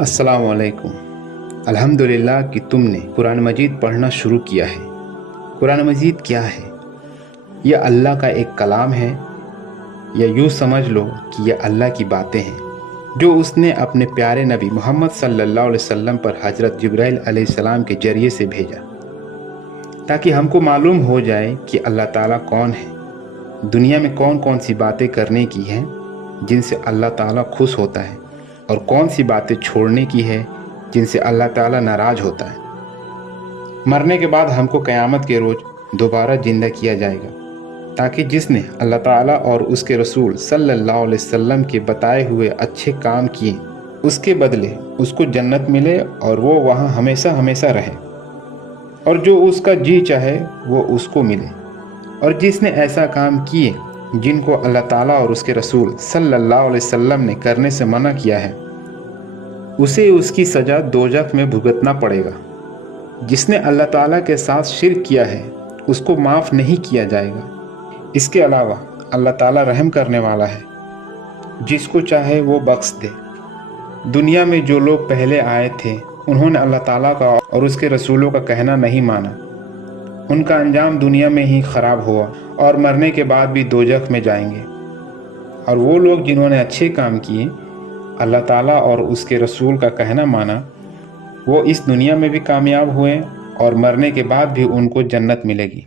अस्सलाम वालेकुम। अल्हम्दुलिल्लाह कि तुमने कुरान मजीद पढ़ना शुरू किया है। कुरान मजीद क्या है? यह अल्लाह का एक कलाम है, या यूँ समझ लो कि यह अल्लाह की बातें हैं जो उसने अपने प्यारे नबी मोहम्मद सल्लल्लाहु अलैहि वसल्लम पर हज़रत जिब्राइल अलैहिस्सलाम के ज़रिए से भेजा, ताकि हमको मालूम हो जाए कि अल्लाह ताला कौन है, दुनिया में कौन कौन सी बातें करने की हैं जिनसे अल्लाह ताला खुश होता है, और कौन सी बातें छोड़ने की है जिनसे अल्लाह ताला नाराज़ होता है। मरने के बाद हमको क़यामत के रोज़ दोबारा ज़िंदा किया जाएगा, ताकि जिसने अल्लाह ताला और उसके रसूल सल्लल्लाहु अलैहि वसल्लम के बताए हुए अच्छे काम किए, उसके बदले उसको जन्नत मिले और वो वहाँ हमेशा हमेशा रहे, और जो उसका जी चाहे वो उसको मिले। और जिसने ऐसा काम किए जिनको अल्लाह ताला और उसके रसूल सल्लल्लाहु अलैहि वसल्लम ने करने से मना किया है, उसे उसकी सज़ा दोज़ख में भुगतना पड़ेगा। जिसने अल्लाह ताला के साथ शिर्क किया है उसको माफ़ नहीं किया जाएगा। इसके अलावा अल्लाह ताला रहम करने वाला है, जिसको चाहे वो बख्श दे। दुनिया में जो लोग पहले आए थे उन्होंने अल्लाह ताला का और उसके रसूलों का कहना नहीं माना। उनका अंजाम दुनिया में ही ख़राब हुआ और मरने के बाद भी दोज़ख में जाएंगे। और वो लोग जिन्होंने अच्छे काम किए, अल्लाह ताला और उसके रसूल का कहना माना, वो इस दुनिया में भी कामयाब हुए और मरने के बाद भी उनको जन्नत मिलेगी।